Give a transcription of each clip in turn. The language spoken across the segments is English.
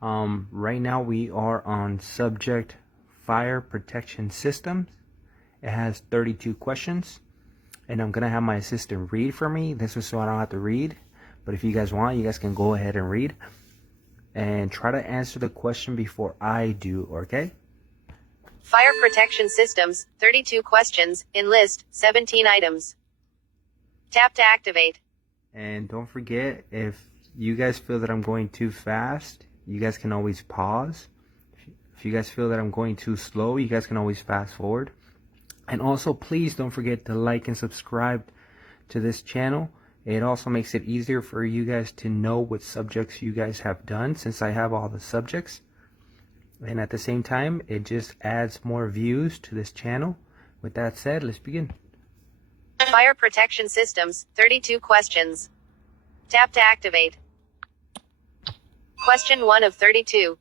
Right now we are on subject fire protection systems. It has 32 questions, and I'm gonna have my assistant read for me. This is so I don't have to read, but if you guys want, you guys can go ahead and read and try to answer the question before I do, okay? Fire protection systems, 32 questions, in list, 17 items. Tap to activate. And don't forget, if you guys feel that I'm going too fast, you guys can always pause. If you guys feel that I'm going too slow, you guys can always fast forward. And also, please don't forget to like and subscribe to this channel. It also makes it easier for you guys to know what subjects you guys have done, since I have all the subjects. And at the same time, it just adds more views to this channel. With that said, let's begin. Fire protection systems, 32 questions. Tap to activate. Question 1 of 32.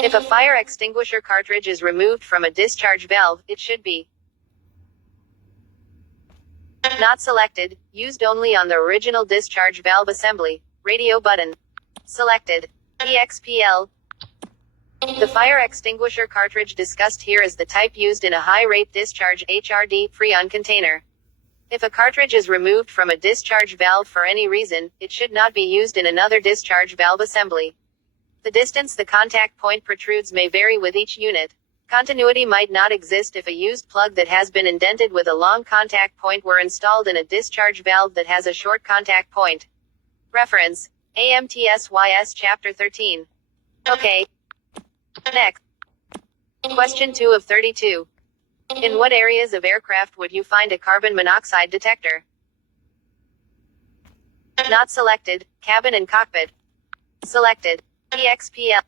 If a fire extinguisher cartridge is removed from a discharge valve, it should be not selected, used only on the original discharge valve assembly, radio button. Selected. EXPL. The fire extinguisher cartridge discussed here is the type used in a high-rate discharge HRD Freon container. If a cartridge is removed from a discharge valve for any reason, it should not be used in another discharge valve assembly. The distance the contact point protrudes may vary with each unit. Continuity might not exist if a used plug that has been indented with a long contact point were installed in a discharge valve that has a short contact point. Reference: AMTSYS Chapter 13. Okay. Next. Question 2 of 32. In what areas of aircraft would you find a carbon monoxide detector? Not selected, cabin and cockpit. Selected. EXPL.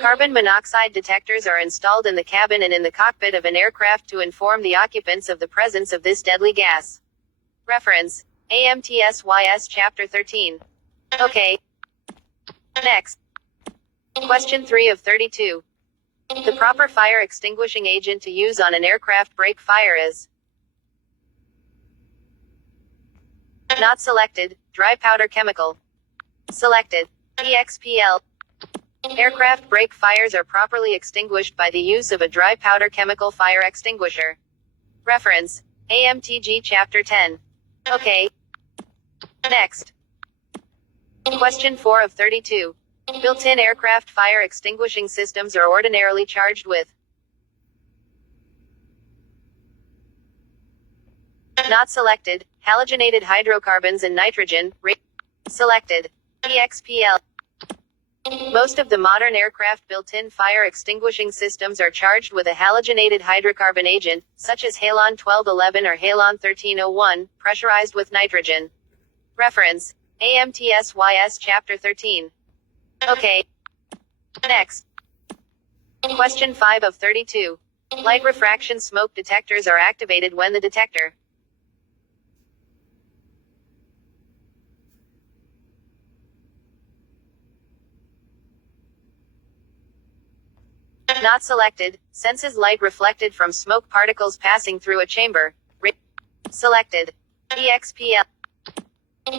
Carbon monoxide detectors are installed in the cabin and in the cockpit of an aircraft to inform the occupants of the presence of this deadly gas. Reference: AMTSYS Chapter 13. Okay. Next. Question 3 of 32. The proper fire extinguishing agent to use on an aircraft break fire is not selected, dry powder chemical. Selected. EXPL. Aircraft break fires are properly extinguished by the use of a dry powder chemical fire extinguisher. Reference: AMTG Chapter 10. Okay. Next. Question 4 of 32. Built-in aircraft fire extinguishing systems are ordinarily charged with not selected, halogenated hydrocarbons and nitrogen. Selected. EXPL. Most of the modern aircraft built-in fire extinguishing systems are charged with a halogenated hydrocarbon agent, such as Halon 1211 or Halon 1301, pressurized with nitrogen. Reference: AMTSYS Chapter 13. Okay. Next. Question 5 of 32. Light refraction smoke detectors are activated when the detector not selected, senses light reflected from smoke particles passing through a chamber. Selected. EXPL.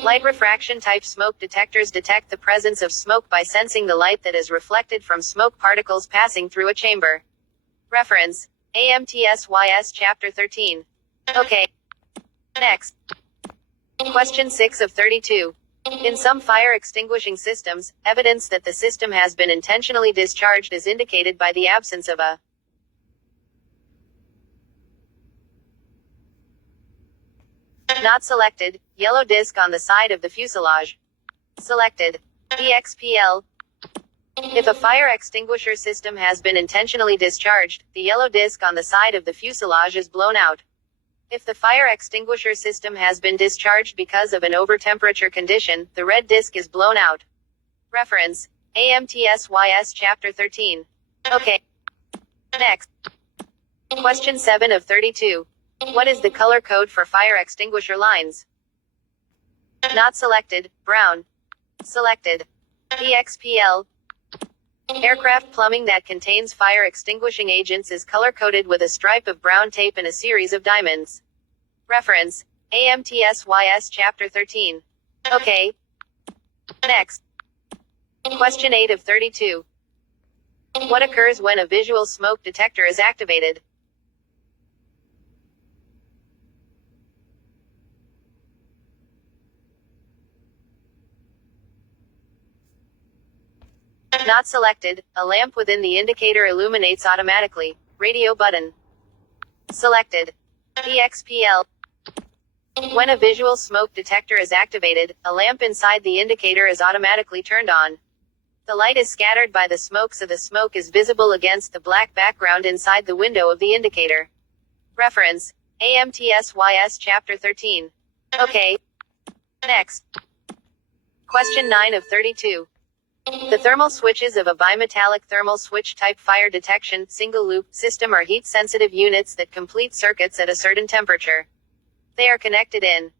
Light refraction type smoke detectors detect the presence of smoke by sensing the light that is reflected from smoke particles passing through a chamber. Reference: AMTSYS Chapter 13. Okay. Next. Question 6 of 32. In some fire extinguishing systems, evidence that the system has been intentionally discharged is indicated by the absence of a not selected, yellow disc on the side of the fuselage. Selected. EXPL. If a fire extinguisher system has been intentionally discharged, the yellow disc on the side of the fuselage is blown out. If the fire extinguisher system has been discharged because of an overtemperature condition, the red disc is blown out. Reference: AMTSYS Chapter 13. Okay. Next. Question 7 of 32. What is the color code for fire extinguisher lines? Not selected, brown. Selected. EXPL. Aircraft plumbing that contains fire extinguishing agents is color-coded with a stripe of brown tape and a series of diamonds. Reference: AMTSYS Chapter 13. Okay. Next. Question 8 of 32. What occurs when a visual smoke detector is activated? Not selected. A lamp within the indicator illuminates automatically. Radio button. Selected. EXPL. When a visual smoke detector is activated, a lamp inside the indicator is automatically turned on. The light is scattered by the smoke, so the smoke is visible against the black background inside the window of the indicator. Reference: AMTSYS Chapter 13. Okay. Next. Question 9 of 32. The thermal switches of a bimetallic thermal switch type fire detection single loop system are heat sensitive units that complete circuits at a certain temperature. They are connected in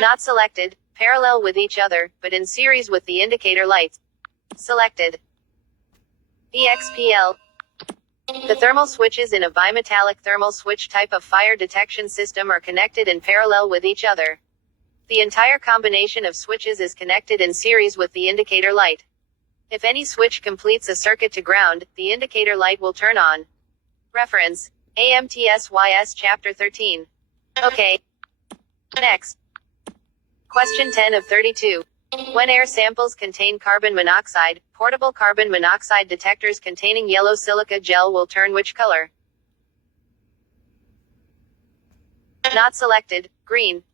not selected, parallel with each other, but in series with the indicator lights. Selected. EXPL. The thermal switches in a bimetallic thermal switch type of fire detection system are connected in parallel with each other. The entire combination of switches is connected in series with the indicator light. If any switch completes a circuit to ground, the indicator light will turn on. Reference: AMTSYS Chapter 13. Okay. Next. Question 10 of 32. When air samples contain carbon monoxide, portable carbon monoxide detectors containing yellow silica gel will turn which color? Not selected. Green.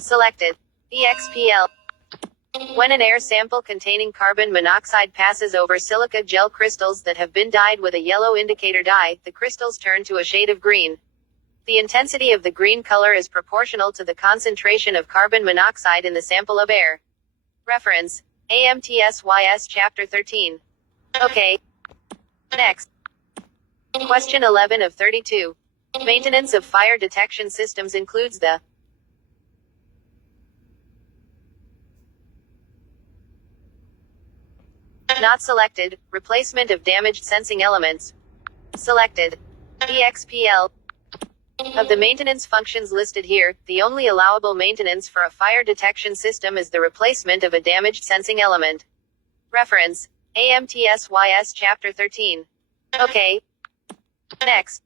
Selected. EXPL. When an air sample containing carbon monoxide passes over silica gel crystals that have been dyed with a yellow indicator dye, the crystals turn to a shade of green. The intensity of the green color is proportional to the concentration of carbon monoxide in the sample of air. Reference: AMTSYS Chapter 13. Okay. Next. Question 11 of 32. Maintenance of fire detection systems includes the not selected, replacement of damaged sensing elements. Selected. EXPL. Of the maintenance functions listed here, the only allowable maintenance for a fire detection system is the replacement of a damaged sensing element. Reference: AMTSYS Chapter 13. Okay. Next.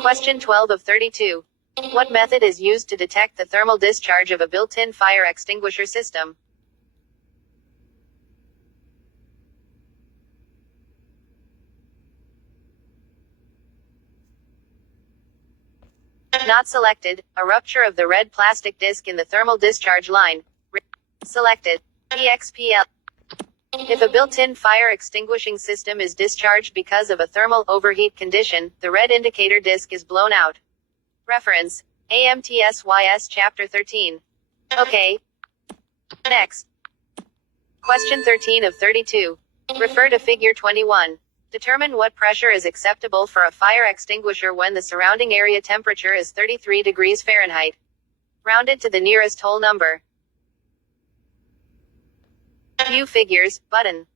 Question 12 of 32. What method is used to detect the thermal discharge of a built-in fire extinguisher system? Not selected. A rupture of the red plastic disc in the thermal discharge line. Selected. EXPL. If a built-in fire extinguishing system is discharged because of a thermal overheat condition, the red indicator disc is blown out. Reference: AMTSYS Chapter 13. Okay. Next. Question 13 of 32. Refer to Figure 21. Determine what pressure is acceptable for a fire extinguisher when the surrounding area temperature is 33 degrees Fahrenheit. Rounded to the nearest whole number. View figures, button.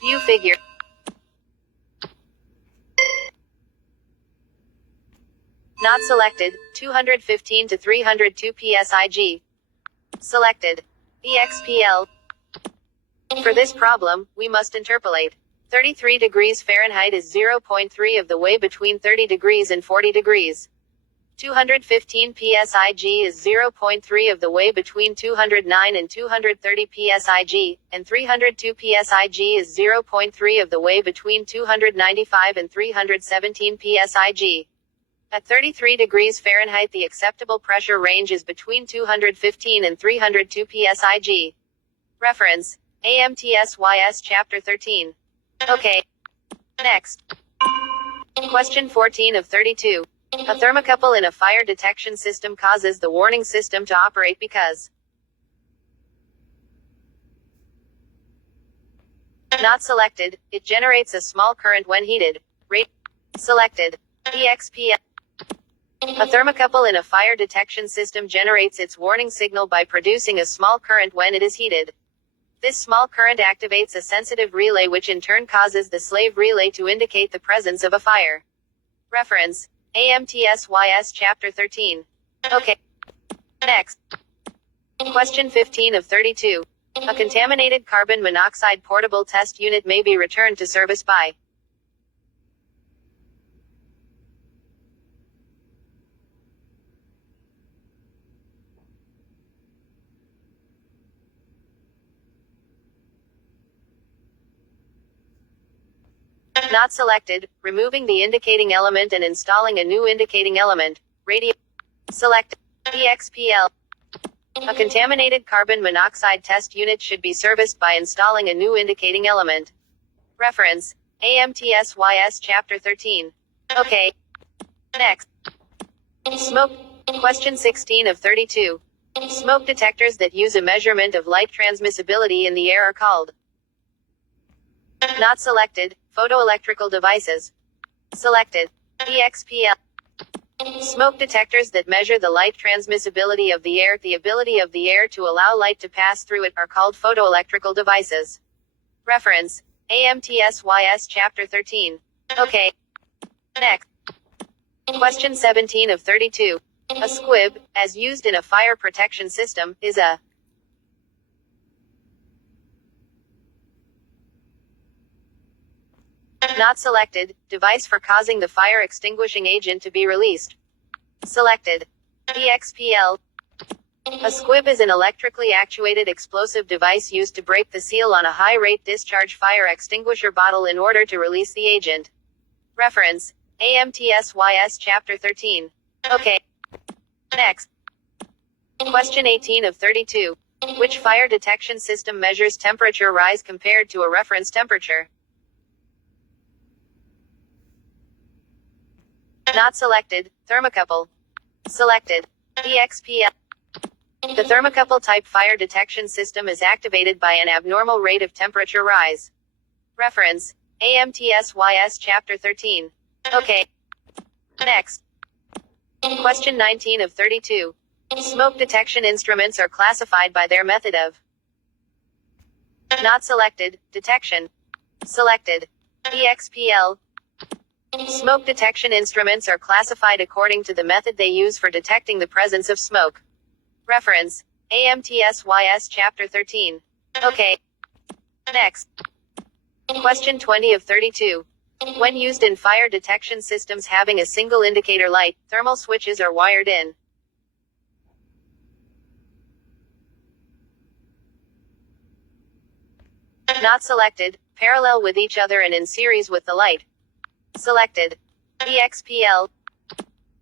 View figure. Not selected, 215 to 302 psig. Selected. EXPL. For this problem, we must interpolate. 33 degrees Fahrenheit is 0.3 of the way between 30 degrees and 40 degrees. 215 psig is 0.3 of the way between 209 and 230 psig, and 302 psig is 0.3 of the way between 295 and 317 psig. At 33 degrees Fahrenheit, the acceptable pressure range is between 215 and 302 psig. Reference: AMTSYS Chapter 13. Okay. Next. Question 14 of 32. A thermocouple in a fire detection system causes the warning system to operate because. Not selected, it generates a small current when heated. Selected. EXP. A thermocouple in a fire detection system generates its warning signal by producing a small current when it is heated. This small current activates a sensitive relay which in turn causes the slave relay to indicate the presence of a fire. Reference. AMTSYS Chapter 13. Okay. Next. Question 15 of 32. A contaminated carbon monoxide portable test unit may be returned to service by. Not selected, removing the indicating element and installing a new indicating element. Radio. Select. EXPL. A contaminated carbon monoxide test unit should be serviced by installing a new indicating element. Reference. AMTSYS Chapter 13. Okay. Next. Smoke. Question 16 of 32. Smoke detectors that use a measurement of light transmissibility in the air are called. Not selected, photoelectrical devices. Selected. EXPL. Smoke detectors that measure the light transmissibility of the air. The ability of the air to allow light to pass through it are called photoelectrical devices. Reference. AMTSYS Chapter 13. Okay. Next. Question 17 of 32. A squib, as used in a fire protection system, is a. Not selected, device for causing the fire extinguishing agent to be released. Selected. EXPL. A squib is an electrically actuated explosive device used to break the seal on a high-rate discharge fire extinguisher bottle in order to release the agent. Reference. AMTSYS Chapter 13. Okay. Next. Question 18 of 32. Which fire detection system measures temperature rise compared to a reference temperature? Not selected, thermocouple. Selected. EXPL. The thermocouple type fire detection system is activated by an abnormal rate of temperature rise. Reference. AMTSYS Chapter 13. Okay. Next. Question 19 of 32. Smoke detection instruments are classified by their method of. Not selected, detection. Selected. EXPL. Smoke detection instruments are classified according to the method they use for detecting the presence of smoke. Reference. AMTSYS Chapter 13. Okay. Next. Question 20 of 32. When used in fire detection systems having a single indicator light, thermal switches are wired in. Not selected, parallel with each other and in series with the light. Selected. EXPL.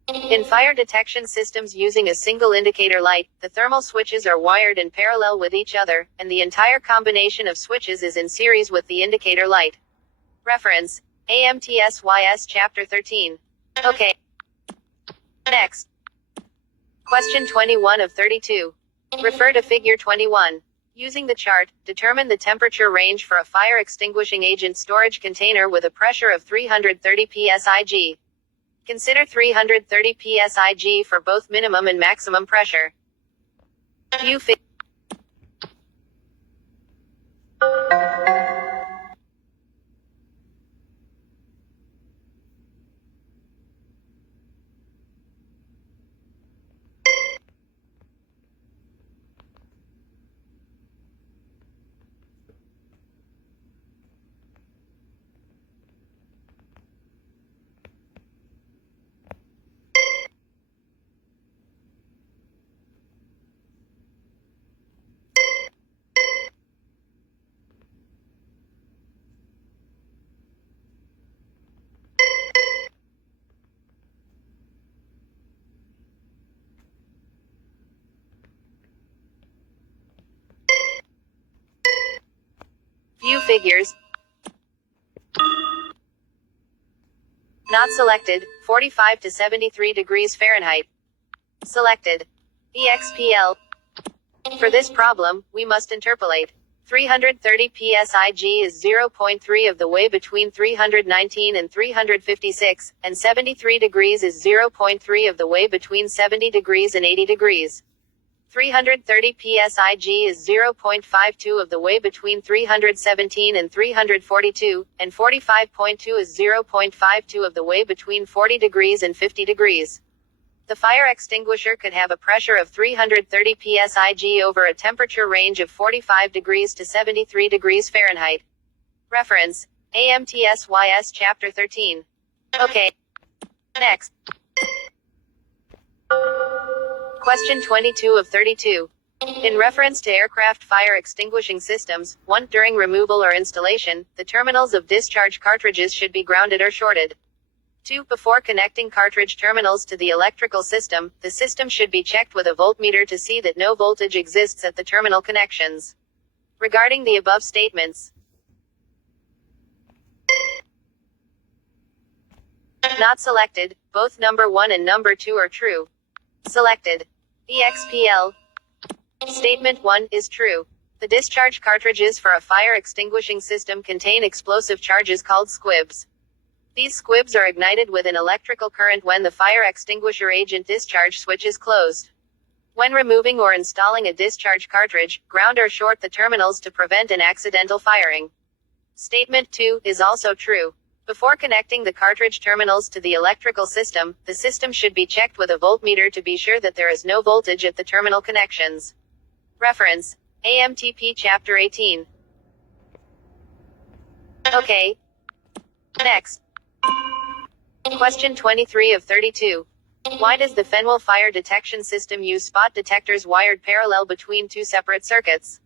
In fire detection systems using a single indicator light, the thermal switches are wired in parallel with each other, and the entire combination of switches is in series with the indicator light. Reference. AMTSYS Chapter 13. Okay. Next. Question 21 of 32. Refer to Figure 21. Using the chart, determine the temperature range for a fire extinguishing agent storage container with a pressure of 330 psig. Consider 330 psig for both minimum and maximum pressure. View figure. View figures. Not selected, 45 to 73 degrees Fahrenheit. Selected. EXPL. For this problem, we must interpolate. 330 psig is 0.3 of the way between 319 and 356, and 73 degrees is 0.3 of the way between 70 degrees and 80 degrees. 330 psig is 0.52 of the way between 317 and 342, and 45.2 is 0.52 of the way between 40 degrees and 50 degrees. The fire extinguisher could have a pressure of 330 psig over a temperature range of 45 degrees to 73 degrees Fahrenheit. Reference: AMTSYS Chapter 13. Okay. Next. Question 22 of 32. In reference to aircraft fire extinguishing systems, 1. During removal or installation, the terminals of discharge cartridges should be grounded or shorted. 2. Before connecting cartridge terminals to the electrical system, the system should be checked with a voltmeter to see that no voltage exists at the terminal connections. Regarding the above statements, not selected, both number 1 and number 2 are true. Selected. EXPL. Statement 1 is true. The discharge cartridges for a fire extinguishing system contain explosive charges called squibs. These squibs are ignited with an electrical current when the fire extinguisher agent discharge switch is closed. When removing or installing a discharge cartridge, ground or short the terminals to prevent an accidental firing. Statement 2 is also true. Before connecting the cartridge terminals to the electrical system, the system should be checked with a voltmeter to be sure that there is no voltage at the terminal connections. Reference: AMTP Chapter 18. Okay. Next. Question 23 of 32. Why does the Fenwel fire detection system use spot detectors wired parallel between two separate circuits?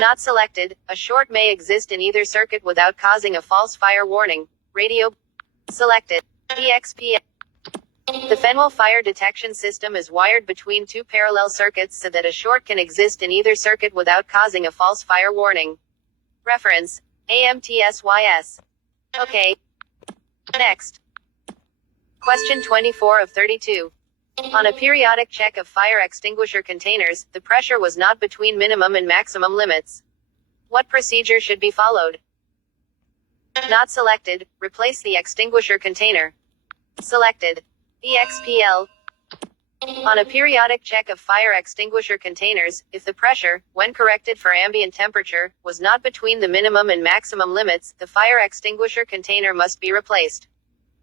Not selected, a short may exist in either circuit without causing a false fire warning. Radio. Selected. EXP. The Fenwel fire detection system is wired between two parallel circuits so that a short can exist in either circuit without causing a false fire warning. Reference: AMTSYS. Okay. Next. Question 24 of 32. On a periodic check of fire extinguisher containers, the pressure was not between minimum and maximum limits. What procedure should be followed? Not selected, replace the extinguisher container. Selected. EXPL. On a periodic check of fire extinguisher containers, if the pressure, when corrected for ambient temperature, was not between the minimum and maximum limits, the fire extinguisher container must be replaced.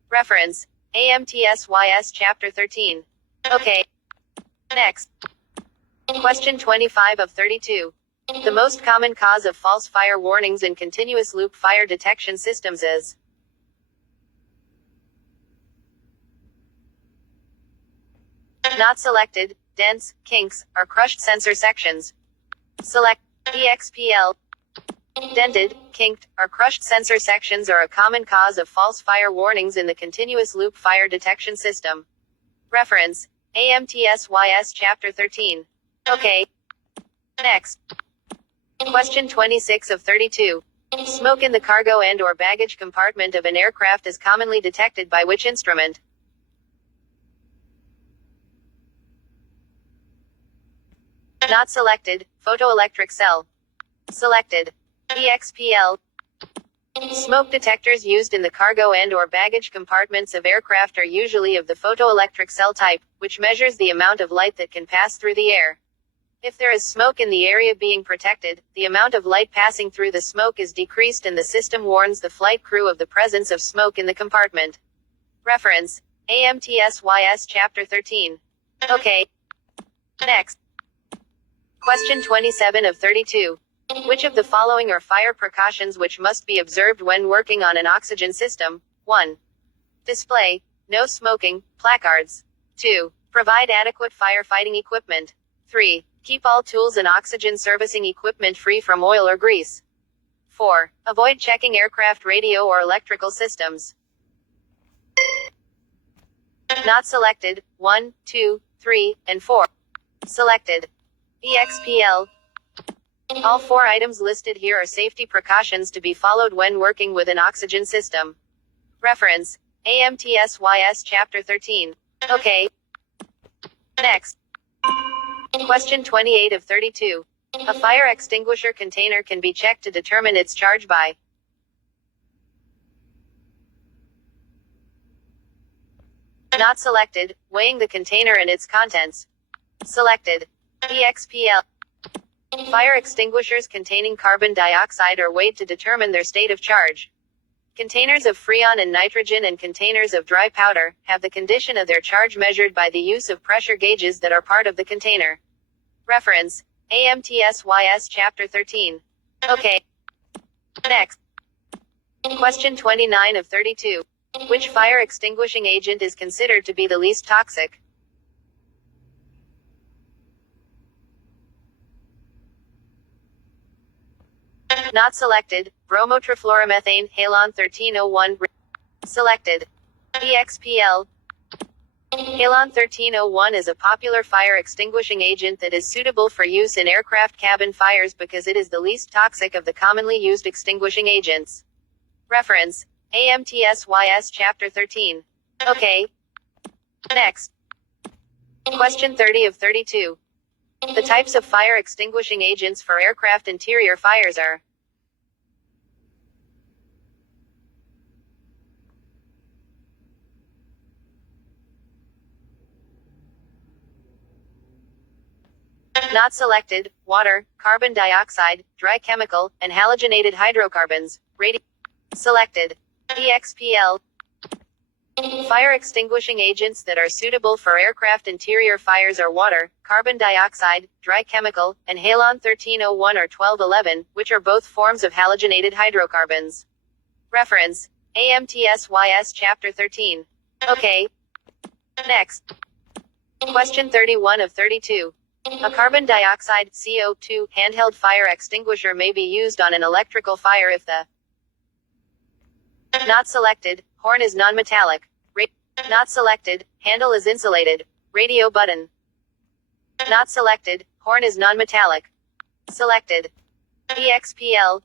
Reference: AMTSYS Chapter 13. Okay. Next. Question 25 of 32. The most common cause of false fire warnings in continuous loop fire detection systems is: not selected, dents, kinks, or crushed sensor sections. Select. EXPL. Dented, kinked, or crushed sensor sections are a common cause of false fire warnings in the continuous loop fire detection system. Reference: AMTSYS Chapter 13. Okay. Next. Question 26 of 32. Smoke in the cargo and/or baggage compartment of an aircraft is commonly detected by which instrument? Not selected, photoelectric cell. Selected. EXPL. Smoke detectors used in the cargo and/or baggage compartments of aircraft are usually of the photoelectric cell type, which measures the amount of light that can pass through the air. If there is smoke in the area being protected, the amount of light passing through the smoke is decreased and the system warns the flight crew of the presence of smoke in the compartment. Reference: AMTSYS Chapter 13. Okay. Next. Question 27 of 32. Which of the following are fire precautions which must be observed when working on an oxygen system? 1. Display no smoking placards. 2. Provide adequate firefighting equipment. 3. Keep all tools and oxygen servicing equipment free from oil or grease. 4. Avoid checking aircraft radio or electrical systems. Not selected. 1, 2, 3, and 4. Selected. EXPL. All 4 items listed here are safety precautions to be followed when working with an oxygen system. Reference: AMTSYS Chapter 13. Okay. Next. Question 28 of 32. A fire extinguisher container can be checked to determine its charge by. Not selected. Weighing the container and its contents. Selected. EXPL. Fire extinguishers containing carbon dioxide are weighed to determine their state of charge. Containers of freon and nitrogen and containers of dry powder have the condition of their charge measured by the use of pressure gauges that are part of the container. Reference: AMTSYS Chapter 13. Okay. Next. Question 29 of 32. Which fire extinguishing agent is considered to be the least toxic? Not selected. Bromotrifluoromethane, Halon 1301. Selected. EXPL. Halon 1301 is a popular fire extinguishing agent that is suitable for use in aircraft cabin fires because it is the least toxic of the commonly used extinguishing agents. Reference: AMTSYS Chapter 13. Okay. Next. Question 30 of 32. The types of fire extinguishing agents for aircraft interior fires are. Not selected. Water, carbon dioxide, dry chemical, and halogenated hydrocarbons. Selected. EXPL. Fire extinguishing agents that are suitable for aircraft interior fires are water, carbon dioxide, dry chemical, and Halon 1301 or 1211, which are both forms of halogenated hydrocarbons. Reference: AMTSYS Chapter 13. Okay. Next. Question 31 of 32. A carbon dioxide (CO2) handheld fire extinguisher may be used on an electrical fire if the. Not selected. Horn is non-metallic. Not selected. Handle is insulated. Radio button. Not selected. Horn is non-metallic. Selected. EXPL.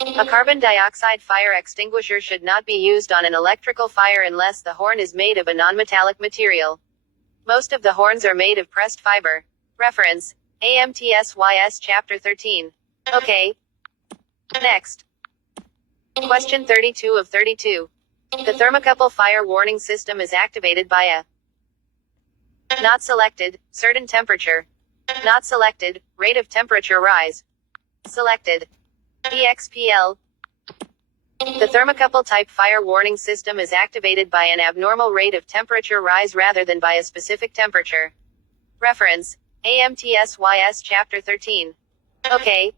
A carbon dioxide fire extinguisher should not be used on an electrical fire unless the horn is made of a non-metallic material. Most of the horns are made of pressed fiber. Reference: AMTSYS Chapter 13. Okay. Next. Question 32 of 32. The thermocouple fire warning system is activated by a. Not selected. Certain temperature. Not selected. Rate of temperature rise. Selected. EXPL. The thermocouple type fire warning system is activated by an abnormal rate of temperature rise rather than by a specific temperature. Reference: AMTSYS Chapter 13. Okay.